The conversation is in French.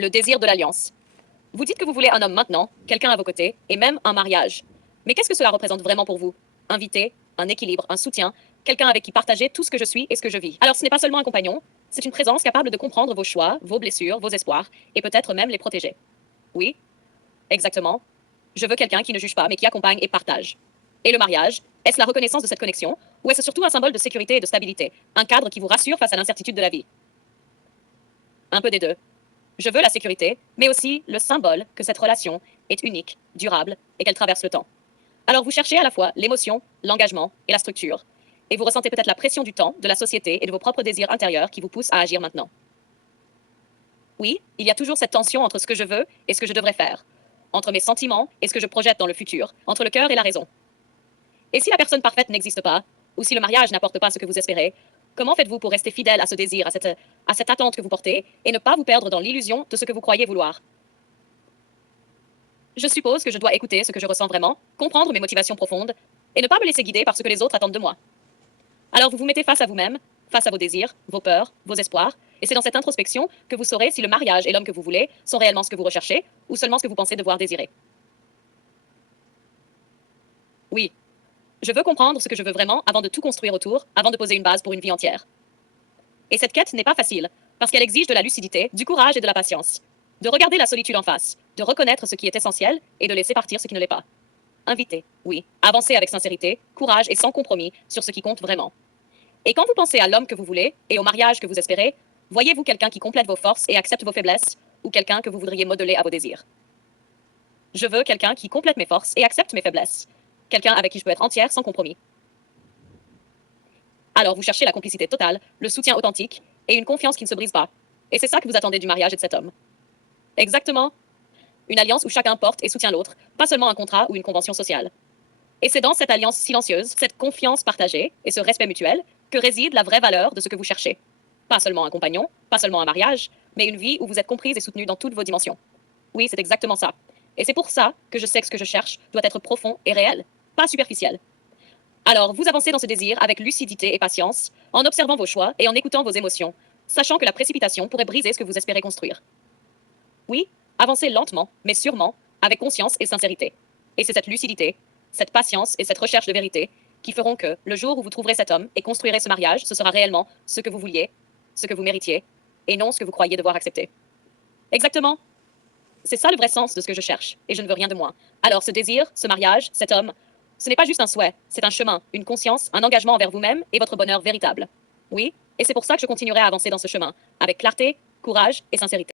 Le désir de l'alliance. Vous dites que vous voulez un homme maintenant, quelqu'un à vos côtés, et même un mariage. Mais qu'est-ce que cela représente vraiment pour vous? Invité, un équilibre, un soutien, quelqu'un avec qui partager tout ce que je suis et ce que je vis. Alors ce n'est pas seulement un compagnon, c'est une présence capable de comprendre vos choix, vos blessures, vos espoirs, et peut-être même les protéger. Oui, exactement. Je veux quelqu'un qui ne juge pas, mais qui accompagne et partage. Et le mariage, est-ce la reconnaissance de cette connexion, ou est-ce surtout un symbole de sécurité et de stabilité, un cadre qui vous rassure face à l'incertitude de la vie? Un peu des deux. Je veux la sécurité, mais aussi le symbole que cette relation est unique, durable et qu'elle traverse le temps. Alors vous cherchez à la fois l'émotion, l'engagement et la structure, et vous ressentez peut-être la pression du temps, de la société et de vos propres désirs intérieurs qui vous poussent à agir maintenant. Oui, il y a toujours cette tension entre ce que je veux et ce que je devrais faire, entre mes sentiments et ce que je projette dans le futur, entre le cœur et la raison. Et si la personne parfaite n'existe pas, ou si le mariage n'apporte pas ce que vous espérez, comment faites-vous pour rester fidèle à ce désir, à cette attente que vous portez, et ne pas vous perdre dans l'illusion de ce que vous croyez vouloir? Je suppose que je dois écouter ce que je ressens vraiment, comprendre mes motivations profondes, et ne pas me laisser guider par ce que les autres attendent de moi. Alors vous vous mettez face à vous-même, face à vos désirs, vos peurs, vos espoirs, et c'est dans cette introspection que vous saurez si le mariage et l'homme que vous voulez sont réellement ce que vous recherchez, ou seulement ce que vous pensez devoir désirer. Oui, je veux comprendre ce que je veux vraiment avant de tout construire autour, avant de poser une base pour une vie entière. Et cette quête n'est pas facile, parce qu'elle exige de la lucidité, du courage et de la patience. De regarder la solitude en face, de reconnaître ce qui est essentiel et de laisser partir ce qui ne l'est pas. Inviter, oui. Avancer avec sincérité, courage et sans compromis sur ce qui compte vraiment. Et quand vous pensez à l'homme que vous voulez et au mariage que vous espérez, voyez-vous quelqu'un qui complète vos forces et accepte vos faiblesses, ou quelqu'un que vous voudriez modeler à vos désirs? Je veux quelqu'un qui complète mes forces et accepte mes faiblesses. Quelqu'un avec qui je peux être entière sans compromis. Alors vous cherchez la complicité totale, le soutien authentique et une confiance qui ne se brise pas. Et c'est ça que vous attendez du mariage et de cet homme. Exactement. Une alliance où chacun porte et soutient l'autre, pas seulement un contrat ou une convention sociale. Et c'est dans cette alliance silencieuse, cette confiance partagée et ce respect mutuel que réside la vraie valeur de ce que vous cherchez. Pas seulement un compagnon, pas seulement un mariage, mais une vie où vous êtes comprise et soutenue dans toutes vos dimensions. Oui, c'est exactement ça. Et c'est pour ça que je sais que ce que je cherche doit être profond et réel, pas superficiel. Alors, vous avancez dans ce désir avec lucidité et patience, en observant vos choix et en écoutant vos émotions, sachant que la précipitation pourrait briser ce que vous espérez construire. Oui, avancez lentement, mais sûrement, avec conscience et sincérité. Et c'est cette lucidité, cette patience et cette recherche de vérité qui feront que, le jour où vous trouverez cet homme et construirez ce mariage, ce sera réellement ce que vous vouliez, ce que vous méritiez, et non ce que vous croyiez devoir accepter. Exactement. C'est ça le vrai sens de ce que je cherche, et je ne veux rien de moins. Alors, ce désir, ce mariage, cet homme, ce n'est pas juste un souhait, c'est un chemin, une conscience, un engagement envers vous-même et votre bonheur véritable. Oui, et c'est pour ça que je continuerai à avancer dans ce chemin, avec clarté, courage et sincérité.